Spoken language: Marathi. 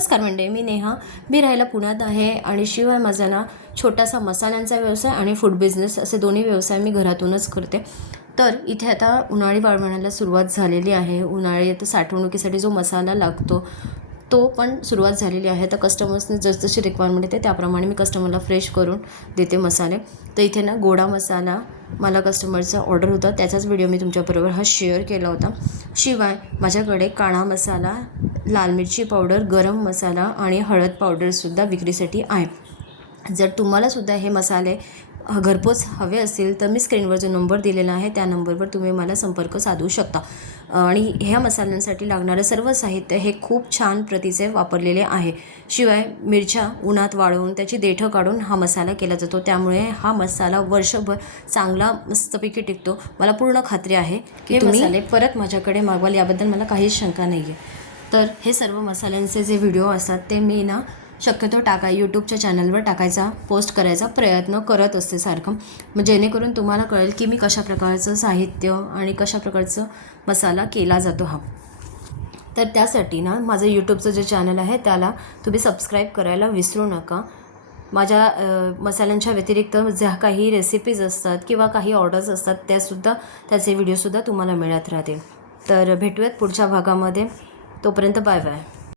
नमस्कार मंडळी, मी नेहा. मी राहायला पुण्यात आहे आणि शिवाय माझा ना छोटासा मसाल्यांचा व्यवसाय आणि फूड बिझनेस असे दोन्ही व्यवसाय मी घरातूनच करते. तर इथे आता उन्हाळी वाळवणाला सुरुवात झालेली आहे. उन्हाळी आता साठवणुकीसाठी जो मसाला लागतो तो पण सुरुवात झालेली आहे. तर कस्टमर्सने जसजशी रिक्वायरमेंट येते त्याप्रमाणे मी कस्टमरला फ्रेश करून देते मसाले. तर इथे ना गोडा मसाला मला कस्टमरचा ऑर्डर होता, त्याचाच व्हिडिओ मी तुमच्याबरोबर हा शेअर केला होता. शिवाय माझ्याकडे काळा मसाला, लाल मिरची पावडर, गरम मसाला आणि हळद पावडरसुद्धा विक्रीसाठी आहे. जर तुम्हालासुद्धा हे मसाले घरपोच हवे असतील तर मी स्क्रीनवर जो नंबर दिलेला आहे त्या नंबरवर तुम्ही मला संपर्क साधू शकता. आणि ह्या मसाल्यांसाठी लागणारं सर्व साहित्य हे खूप छान प्रतीचे वापरलेले आहे. शिवाय मिरच्या उन्हात वाळवून त्याची देठं काढून हा मसाला केला जातो, त्यामुळे हा मसाला वर्षभर चांगला मस्तपैकी टिकतो. मला पूर्ण खात्री आहे की तुम्ही मसाले परत माझ्याकडे मागवाल, याबद्दल मला काहीच शंका नाही आहे. तर हे सर्व मसाल्यांचे जे व्हिडिओ असतात ते मी ना शक्यतो यूट्यूबच्या चॅनलवर टाकायचा, पोस्ट करायचा प्रयत्न करत असते सारखं, मग जेणेकरून तुम्हाला कळेल की मी कशा प्रकारचं साहित्य आणि कशा प्रकारचं मसाला केला जातो हा. तर त्यासाठी ना माझं यूट्यूबचं जे चॅनल आहे त्याला तुम्ही सबस्क्राईब करायला विसरू नका. माझ्या मसाल्यांच्या व्यतिरिक्त ज्या काही रेसिपीज असतात किंवा काही ऑर्डर्स असतात त्याचे व्हिडिओसुद्धा तुम्हाला मिळत राहतील. तर भेटूयात पुढच्या भागामध्ये. तोपर्यंत बाय बाय.